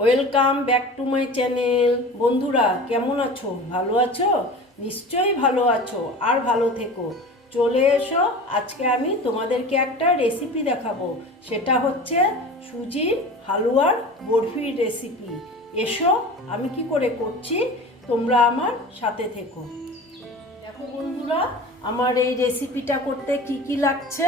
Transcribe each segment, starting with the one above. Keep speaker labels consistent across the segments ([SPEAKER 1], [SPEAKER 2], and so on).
[SPEAKER 1] Welcome back to my channel বন্ধুরা, কেমন আছো? ভালো আছো? নিশ্চয়ই ভালো আছো আর ভালো থেকো। চলে এসো, আজকে আমি তোমাদেরকে একটা রেসিপি দেখাবো। সেটা হচ্ছে সুজি হালুয়ার বরফির রেসিপি এসো, আমি কি করে করছি? তোমরা আমার সাথে থেকো। দেখো বন্ধুরা, আমার এই রেসিপিটা করতে কি কি লাগছে?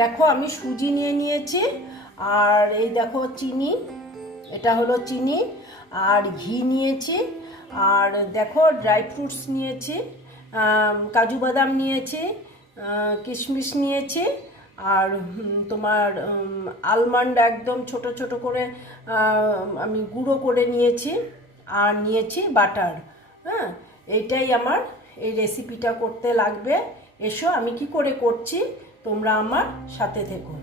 [SPEAKER 1] দেখো, আমি সুজি নিয়ে নিয়েছি। আর এই দেখো, চিনি। এটা হলো চিনি, আর ঘি নিয়েছি, আর দেখো ড্রাই ফ্রুটস নিয়েছি কাজু বাদাম নিয়েছি কিশমিশ নিয়েছি, আর তোমার আলমন্ড একদম ছোট ছোট করে আমি গুঁড়ো করে নিয়েছি, আর নিয়েছি বাটার হ্যাঁ? এইটাই আমার, এই রেসিপিটা করতে লাগবে। এসো, আমি কি করে করছি, তোমরা আমার সাথে থেকো।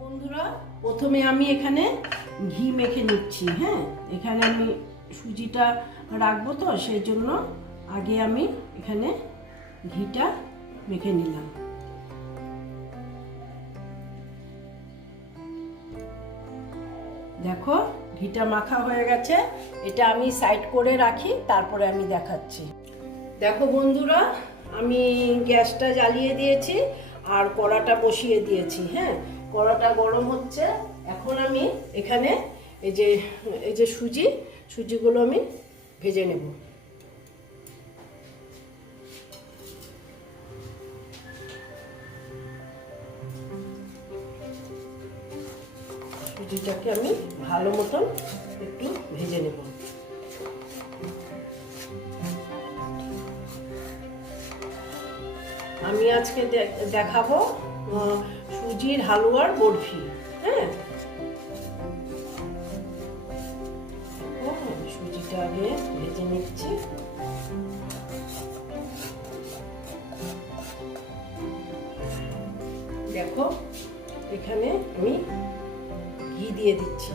[SPEAKER 1] বন্ধুরা প্রথমে আমি এখানে ঘি মেখে নিচ্ছি হ্যাঁ? এখানে আমি সুজিটা রাখব তো সেই জন্য আগে আমি এখানে ঘিটা মেখে নিলাম। দেখো, ঘিটা মাখা হয়ে গেছে। এটা আমি সাইড করে রাখি, তারপরে আমি দেখাচ্ছি। দেখো বন্ধুরা, আমি গ্যাসটা জ্বালিয়ে দিয়েছি আর কড়াটা বসিয়ে দিয়েছি হ্যাঁ? কড়াটা গরম হচ্ছে। এখন আমি এখানে এই যে এই যে সুজি, সুজিগুলো আমি ভেজে নেব। সুজিটাকে আমি ভালো মতন একটু ভেজে নেব। আমি আজকে দেখাবো সুজির হালুয়ার বরফি হ্যাঁ? সুজিটা আগে ভেজে নিচ্ছি। দেখো এখানে আমি ঘি দিয়ে দিচ্ছি।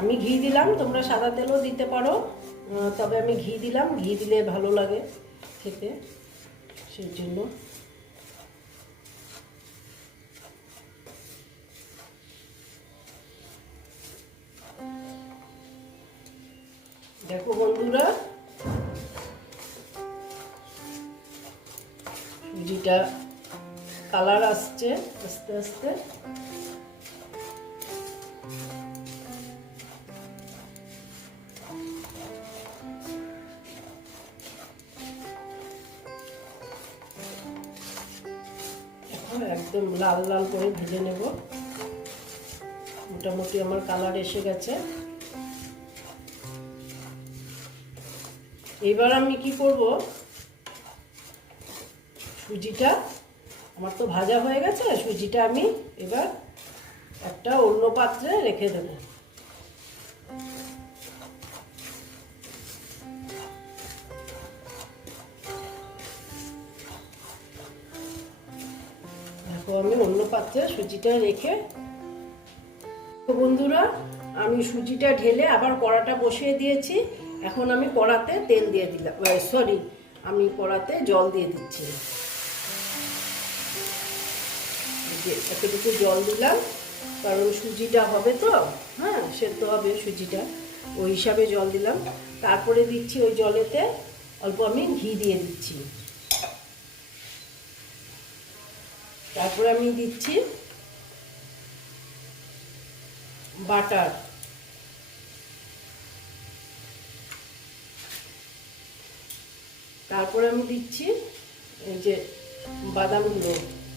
[SPEAKER 1] আমি ঘি দিলাম, তোমরা সাদা তেলও দিতে পারো। তবে আমি ঘি দিলাম, ঘি দিলে ভালো লাগে খেতে, সেই জন্য। দেখো বন্ধুরা, সুজিটা কালার আসছে, আস্তে আস্তে। একদম লাল লাল করে ভেজে নেব। মোটামুটি আমার কালার এসে গেছে। এবার আমি কি করব? সুজিটা, আমার তো ভাজা হয়ে গেছে, সুজিটা আমি এবার একটা অন্য পাত্রে রেখে দেব। আমি অন্য পাত্রে সুজিটা রেখে, তো বন্ধুরা, আমি সুজিটা ঢেলে আবার কড়াটা বসিয়ে দিয়েছি। এখন আমি কড়াতে তেল দিয়ে দিলাম সরি আমি কড়াতে জল দিয়ে দিচ্ছি। এতটুকু জল দিলাম, কারণ সুজিটা হবে তো হ্যাঁ সেদ্ধ হবে সুজিটা, ওই হিসাবে জল দিলাম। তারপরে দিচ্ছি ওই জলেতে অল্প আমি ঘি দিয়ে দিচ্ছি। তারপরে আমি দিচ্ছি বাটার। তারপরে আমি দিচ্ছি এই যে বাদামগুলো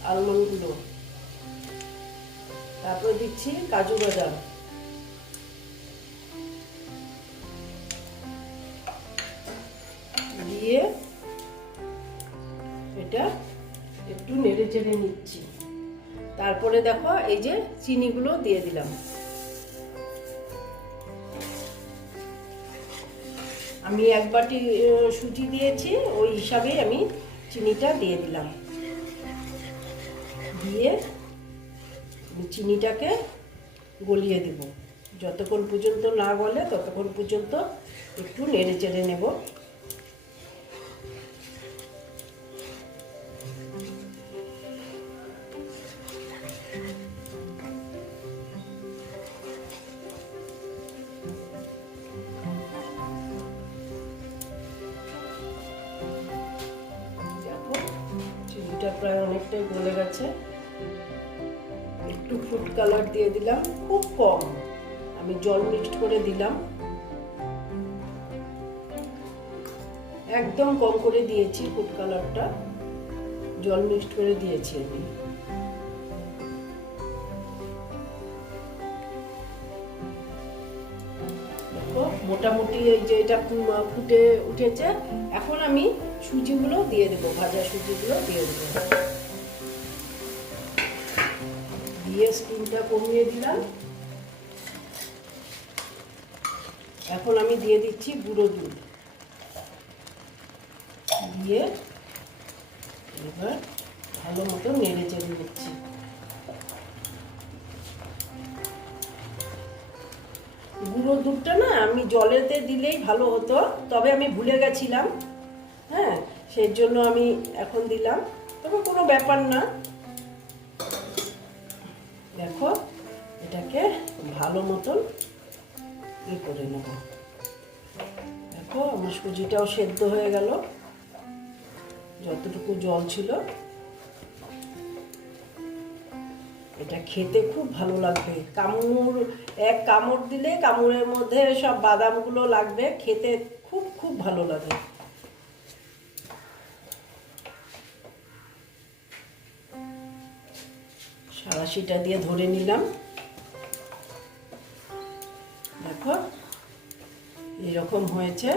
[SPEAKER 1] আলমন্ডগুলো তারপরে দিচ্ছি কাজু বাদাম। দিয়ে এটা একটু নেড়ে চেড়ে নিচ্ছি। তারপরে দেখো এই যে চিনিগুলো দিয়ে দিলাম। আমি এক বাটি সুজি দিয়েছি, ওই হিসাবে আমি চিনিটা দিয়ে দিলাম। দিয়ে চিনিটাকে গলিয়ে দেব। যতক্ষণ পর্যন্ত না গলে ততক্ষণ পর্যন্ত একটু নেড়ে চেড়ে নেব। প্রায় অনেকটাই গলে গেছে। একটু ফুড কালার দিয়ে দিলাম, খুব কম। আমি জল মিক্সড করে দিলাম। একদম কম করে দিয়েছি ফুড কালারটা জল মিক্সড করে দিয়েছি আমি। মোটামুটি এই যে এটা ফুটে উঠেছে। এখন আমি সুজিগুলো দিয়ে দেবো, ভাজা সুজিগুলো দিয়ে দেবো। দিয়ে স্টিমটা কমিয়ে দিলাম। এখন আমি দিয়ে দিচ্ছি গুঁড়ো দুধ। দিয়ে এবার ভালো মতো নেড়ে চেড়ে নিচ্ছি। গুঁড়ো দুধটা না আমি জলেতে দিলেই ভালো হতো, তবে আমি ভুলে গেছিলাম। হ্যাঁ সেই জন্য আমি এখন দিলাম। তবে কোনো ব্যাপার না। দেখো, এটাকে ভালো মতন ই করে নেব। দেখো আমার সুজিটাও সেদ্ধ হয়ে গেল। যতটুকু জল ছিল। এটা খেতে খুব ভালো লাগবে। কামড়, এক কামড় দিলে কামড়ের মধ্যে সব বাদামগুলো লাগবে। খেতে খুব খুব ভালো লাগে। সারাশিটা দিয়ে ধরে নিলাম। দেখো, এরকম হয়েছে।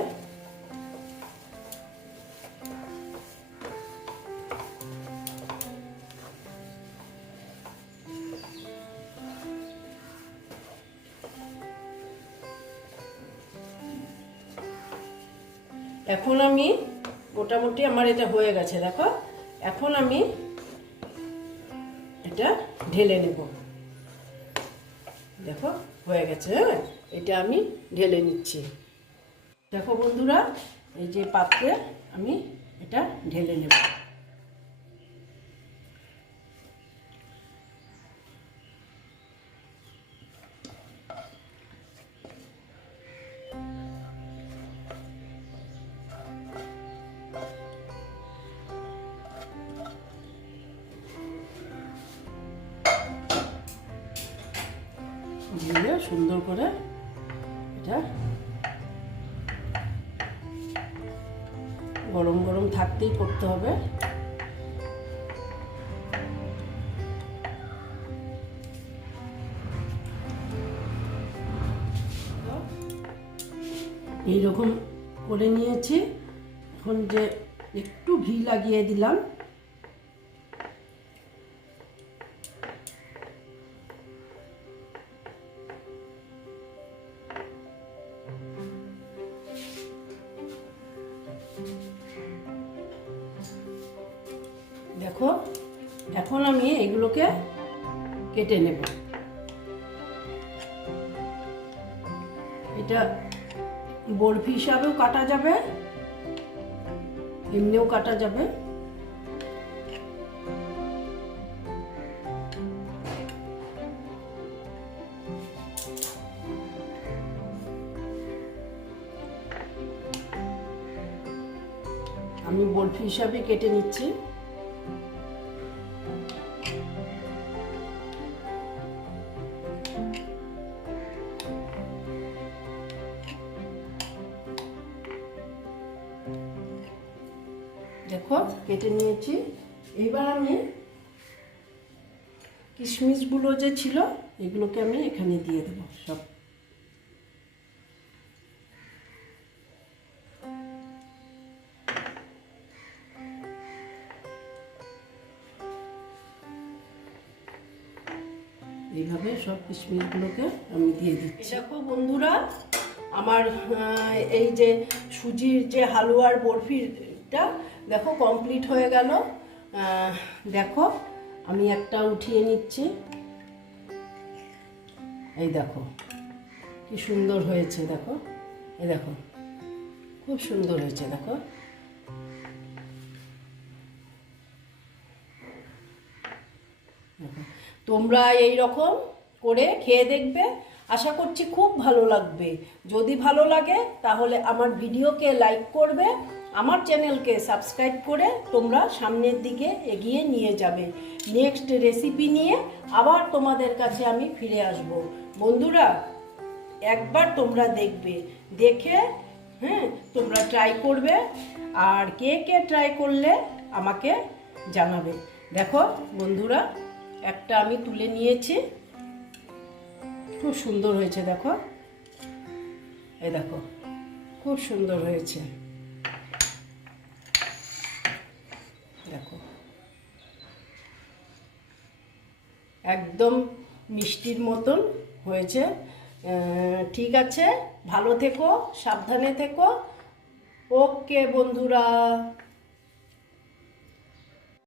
[SPEAKER 1] এখন আমি মোটামুটি আমার এটা হয়ে গেছে, দেখো। এখন আমি এটা ঢেলে নেব। দেখো, হয়ে গেছে হ্যাঁ? এটা আমি ঢেলে নিচ্ছি। দেখো বন্ধুরা, এই যে পাত্রে আমি এটা ঢেলে নেব। দিয়ে সুন্দর করে এটা গরম গরম থাকতেই করতে হবে। এইরকম করে নিয়েছি। এখন যে একটু ঘি লাগিয়ে দিলাম। এটা বরফি হিসাবেও কাটা যাবে এমনিও কাটা যাবে। আমি বরফি হিসাবে কেটে নিচ্ছি। কেটে নিয়েছি। এবার আমি কিশমিশগুলো যে ছিল, এগুলোকে আমি এখানে দিয়ে দেবো সব। এইভাবে সব কিশমিশগুলোকে আমি দিয়ে দিচ্ছি। দেখো বন্ধুরা, আমার এই যে সুজির যে হালুয়ার বরফিটা দেখো কমপ্লিট হয়ে গেল। দেখো, আমি একটা উঠিয়ে নিচ্ছি। এই দেখো, কি সুন্দর হয়েছে, দেখো। এই দেখো, খুব সুন্দর হয়েছে, দেখো। তোমরা এই রকম করে খেয়ে দেখবে। আশা করছি খুব ভালো লাগবে। যদি ভালো লাগে, তাহলে আমার ভিডিওকে লাইক করবে। আমার চ্যানেলকে সাবস্ক্রাইব করে তোমরা সামনের দিকে এগিয়ে নিয়ে যাবে। নেক্সট রেসিপি নিয়ে আবার তোমাদের কাছে আমি ফিরে আসব। বন্ধুরা, একবার তোমরা দেখবে। দেখে হ্যাঁ তোমরা ট্রাই করবে আর কে কে ট্রাই করলে আমাকে জানাবে। দেখো, বন্ধুরা, একটা আমি তুলে নিয়েছি। খুব সুন্দর হয়েছে, দেখো। এই দেখো, খুব সুন্দর হয়েছে। দেখো। একদম মিষ্টির মতন হয়েছে। ঠিক আছে ভালো থেকো সাবধানে থেকো। ওকে বন্ধুরা।